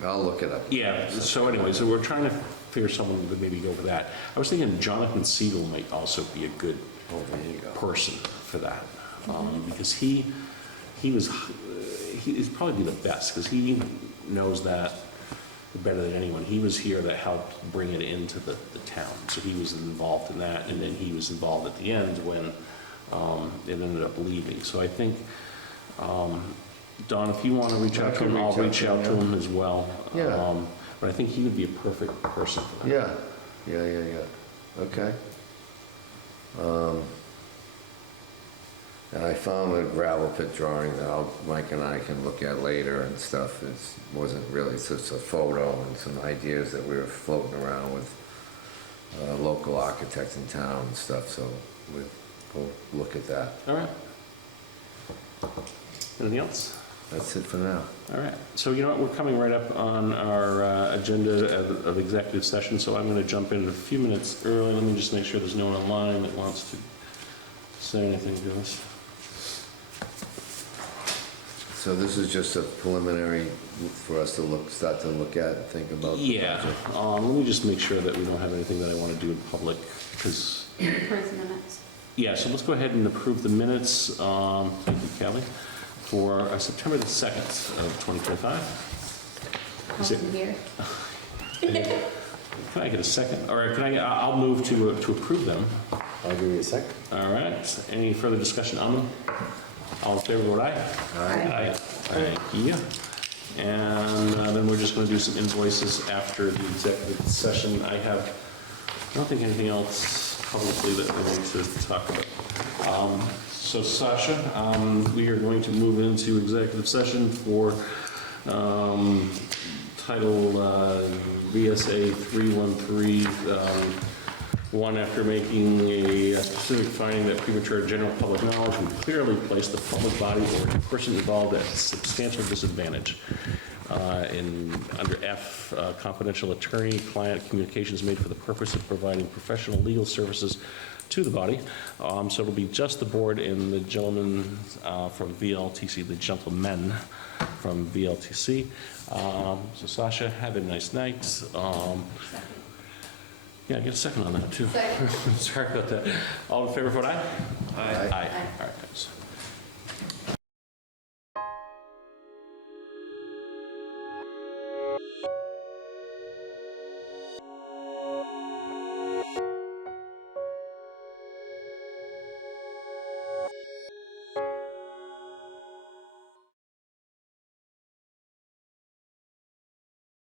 I'll look it up. Yeah, so anyway, so we're trying to figure someone who could maybe go for that. I was thinking Jonathan Siegel might also be a good person for that. Because he's probably the best, because he knows that better than anyone. He was here that helped bring it into the town. So he was involved in that, and then he was involved at the end when it ended up leaving. So I think, Don, if you want to reach out to him, I'll reach out to him as well. Yeah. But I think he would be a perfect person for that. Yeah. Okay. And I found a gravel pit drawing that Mike and I can look at later and stuff. It wasn't really, it's just a photo and some ideas that we were floating around with local architects in town and stuff, so we'll look at that. All right. Anything else? That's it for now. All right. So you know what? We're coming right up on our agenda of executive session, so I'm going to jump in a few minutes early. Let me just make sure there's no one online that wants to say anything to us. So this is just a preliminary for us to start to look at and think about. Yeah. Let me just make sure that we don't have anything that I want to do in public, because... Approve the minutes. Yeah, so let's go ahead and approve the minutes, thank you, Kelly, for September the 2nd of 2025. Is it- Awesome here. Can I get a second? All right, I'll move to approve them. I'll give you a second. All right, any further discussion on them? All in favor, vote aye. Aye. Thank you. And then we're just going to do some invoices after the executive session. I don't think anything else publicly that we need to talk about. So Sasha, we are going to move into executive session for Title VSA 313, one, after making a specific finding that premature general public knowledge would clearly place the public body or a person involved at substantial disadvantage. Under F, confidential attorney-client communications made for the purpose of providing professional legal services to the body. So it'll be just the board and the gentleman from VLTC, the gentlemen from VLTC. So Sasha, have a nice night. Yeah, get a second on that too. Second. Sorry about that. All in favor, vote aye. Aye. Aye. All right, guys.